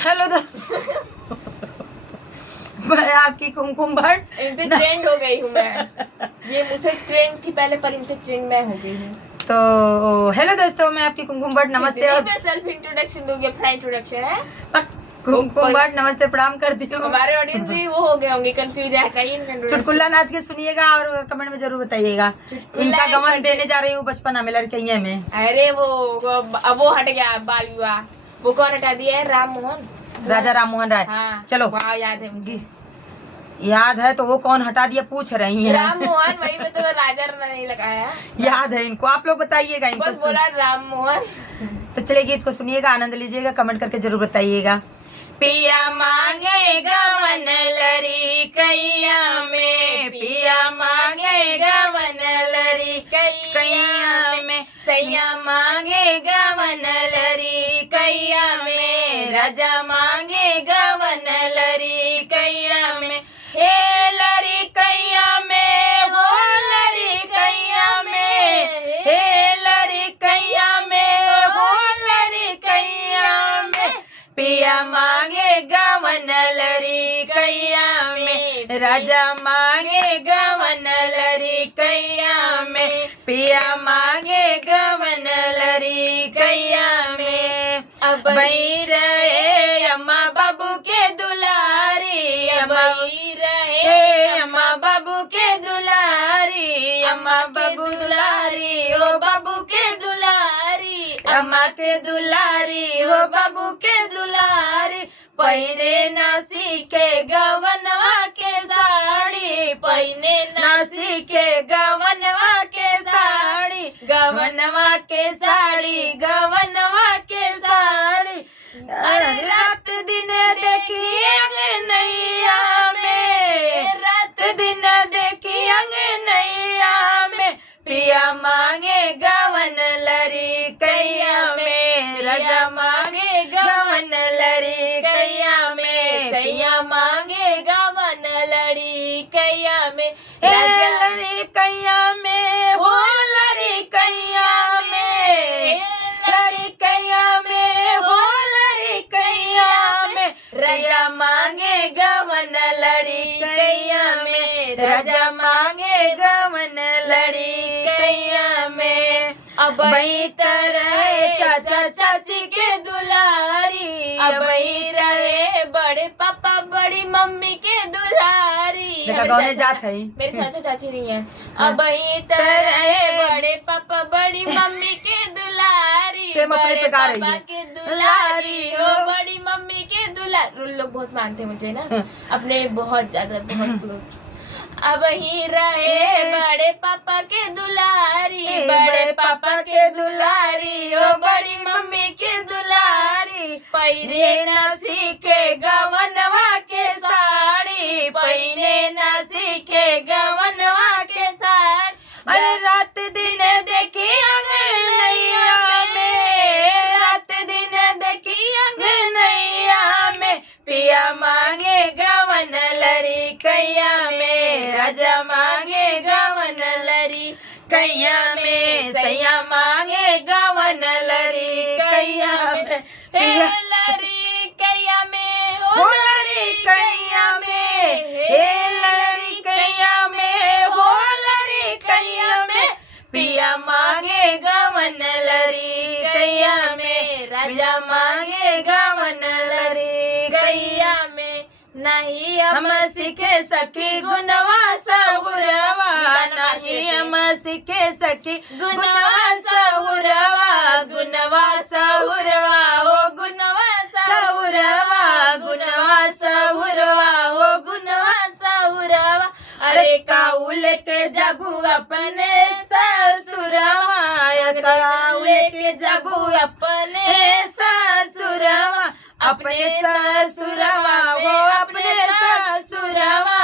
Hello दोस्तों, मैं आपकी कुमकुम भट्ट। इनसे ट्रेंड हो गई हूँ मैं। ये मुझसे ट्रेंड थी पहले, पर इनसे ट्रेंड मैं हो गई हूँ। तो हेलो दोस्तों, मैं आपकी कुमकुम भट्ट। नमस्ते। और सेल्फ इंट्रोडक्शन दोगे? अपना इंट्रोडक्शन है। कुमकुम भट्ट नमस्ते, प्रणाम करती हूँ। हमारे ऑडियंस भी वो हो गए होंगे कंफ्यूज है। चुटकुला नाच के सुनिएगा और कमेंट में जरूर बताइएगा। इनका गमन देने जा रही हूँ बचपना में लड़कियां में। अरे वो हट गया बाल विवाह। वो कौन हटा दिया है? राम मोहन, राजा राम मोहन राय। हाँ, चलो याद है मुझे। याद है तो वो कौन हटा दिया पूछ रही हैं। राम मोहन, वही में तो राजा नहीं लगाया। याद है इनको, आप लोग बताइएगा इनको। बस बोला राम मोहन। तो चलिए गीत को सुनिएगा, आनंद लीजिएगा, कमेंट करके जरूर बताइएगा। पिया मांगे गवन लरी कैया में, पिया मांगे गवन लरी कैया में, सैया मांगे गवन लरी कैया में, राजा मांगे गवन लरी कैया में। हे लरी कैया में, वो लरी कैया में, हे लरी कैया में, वो लरी कैया में, पिया मांगे गवन लरी कैया में, राजा मांगे गवन लरी कैया में, पिया मांगे गवन लरी कैया में। अब बही रहे अम्मा बाबू के दुलारी, अब बही रहे अम्मा बाबू के दुलारी, अम्मा बाबू दुलारी, ओ बाबू के दुलारी, अम्मा के दुलारी, ओ बाबू के दुलारी। पहिने ना सीखे गवनवा के साड़ी, पहिने ना सीखे गवनवा के साड़ी, गवनवा के साड़ी, गवनवा के साड़ी। अरे रात दिन देखी अंगनैया में, रात दिन देखी अंगनैया में, पिया मांगे गवन लरी कैया में, राजा मांगे गवन लरी कैया में, सैया मांगे गवन लड़ी कैया में, राजा लड़ी कैया में, हो लड़ी कैया में, लड़ी कैया में, हो लड़ी कैया में, राजा मांगे गवन लड़ी कैया में, राजा मांगे गवन लड़ी कैया में। अब ही रहे चाचा चाची के दुलारी, अब ही रहे बड़े पापा बड़ी मम्मी के दुलारी। जात है मेरे चाचा चाची नहीं है। अब ही रहे बड़े पापा बड़ी मम्मी के दुलारी, बड़े पापा के दुलारी, ओ बड़ी मम्मी के दुलारी। लोग बहुत मानते मुझे ना, अपने बहुत ज्यादा बहुत। अब ही रहे बड़े पापा के दुलारी, बड़े पापा के दुलारी, ओ बड़ी मम्मी के दुलारी। पहिरे ना सीखे गवनवा के साड़ी, पहिरे ना सीखे गवनवा के साड़ी। अरे रात दिन देखी अंगनैया में, रात दिन देखी अंगनैया में, पिया मांगे गवन लरी कैया में, राजा मांगे गवन लरी कैया में, सैया मांगे गवन लरी कैया में, हे लरी कैया में, हो लरी कैया में, हे लरी कैया में, हो लरी कैया में, पिया मांगे गवन लरी कैया में, राजा मांगे गवन लरी कैया में। नहीं हम सीखे सखी गुनवा सहुरवा, नहीं हम सीखे सखी गुनवा सहुरवा, गुनवा सहुरवा, ओ गुनवा सहुरवा, गुनवा सहुरवा, ओ गुनवा सहुरवा। अरे काउल के जबू अपने ससुरवा, काउल के जबू अपने ससुरवा, अपने ससुरवा, वो अपने ससुरवा,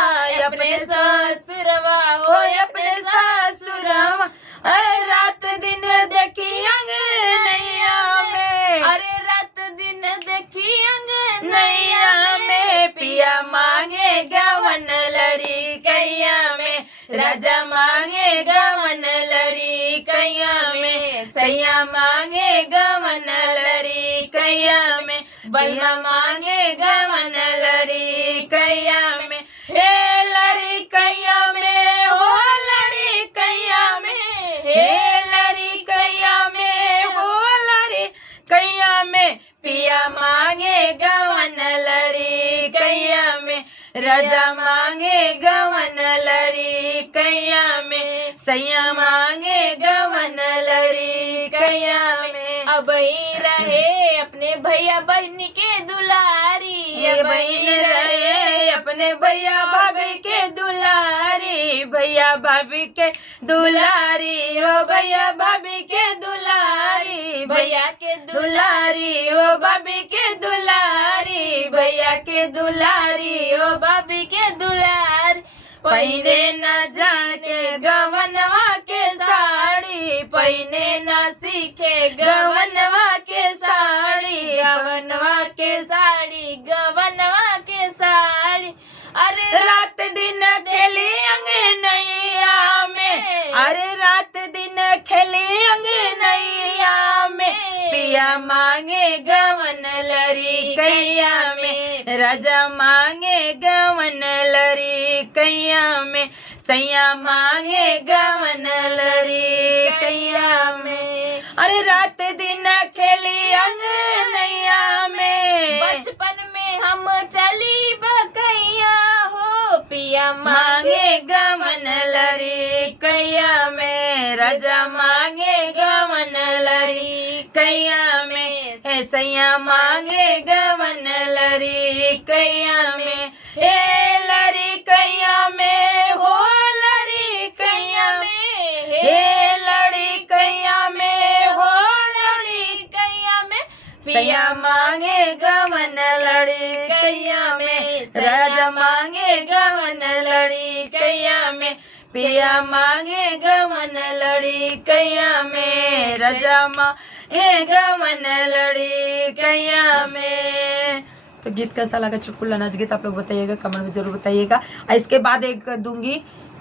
अपने ससुरवा, वो अपने ससुरवा। अरे रात दिन देखी अंगनैया में, अरे रात दिन देखी अंगनैया में, पिया मांगे गवन लरी कैया में, राजा मांगे गवन लरी कैया में, सैया मांगे गवन लरी कैया में, बलमा मांगे गवन लड़ी कैया में, हे लड़ी कैया में, हो लड़ी कैया में, हे लड़ी कैया में, हो लड़ी कैया में पिया मांगे गवन लड़ी कैया में, राजा मांगे गवन लड़ी कैया में, सैया मांगे गवन लड़ी कैया में। अब ही रहे अपने भैया बहन के दुलारी, ये बहन रहे अपने भैया भाभी के दुलारी, भैया भाभी के दुलारी, ओ भैया भाभी के दुलारी, भैया के दुलारी, ओ भाभी के दुलारी, भैया के दुलारी, ओ भाभी के दुलार। पहने न जाके गवनवा के साड़ी, पहने न सीखे गवनवा के साड़ी, गवनवा के साड़ी, गवनवा के साड़ी। अरे रात दिन खेली अंगनैया में, अरे रात दिन खेली अंगनैया में, पिया मांगे गवन लड़ी कैया में, राजा मांगे गवन लड़ी कैया में, सैया मांगे गवन लड़ी कैया में। अरे रात दिन खेली अंगनैया में, बचपन में हम चली बकैया हो, पिया मांगे गवन लड़ी कैया में, राजा मांगे गवन लड़ी कैया में, हे सैया मांगे गवन लड़ी कैया में, हे लड़ी कैया में, हो लड़ी कैया में, हे लड़ी कैया में, हो लड़ी कैया में, पिया मांगे गवन लड़ी कैया में, राजा मांगे गवन लड़ी कैया में, पिया मांगे गवन लड़ी कैया में, राजा मांगे गवन लड़ी कैया में। तो गीत कैसा लगा, चुटकुला नाच गीत आप लोग बताइएगा, कमेंट में जरूर बताइएगा। और इसके बाद एक दूंगी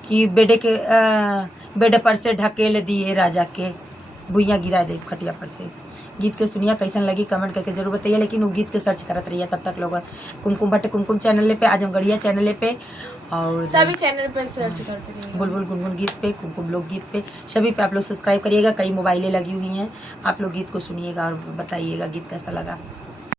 कि बेडे पर से ढकेल दिए राजा के, भुइयाँ गिरा दे खटिया पर से। गीत के सुनिया कैसन लगी कमेंट करके जरूर बताइए, लेकिन वो गीत के सर्च करत रहिए तब तक लोग कुमकुम भट्ट कुमकुम चैनल पे, आजमगढ़िया चैनल पे, और सभी चैनल पे सर्च करते रहिए, बुलबुल गुनगुन गीत पे, कुमकुम लोक गीत पे, सभी पे आप लोग सब्सक्राइब करिएगा। कई मोबाइलें लगी हुई हैं, आप लोग गीत को सुनिएगा और बताइएगा गीत कैसा लगा।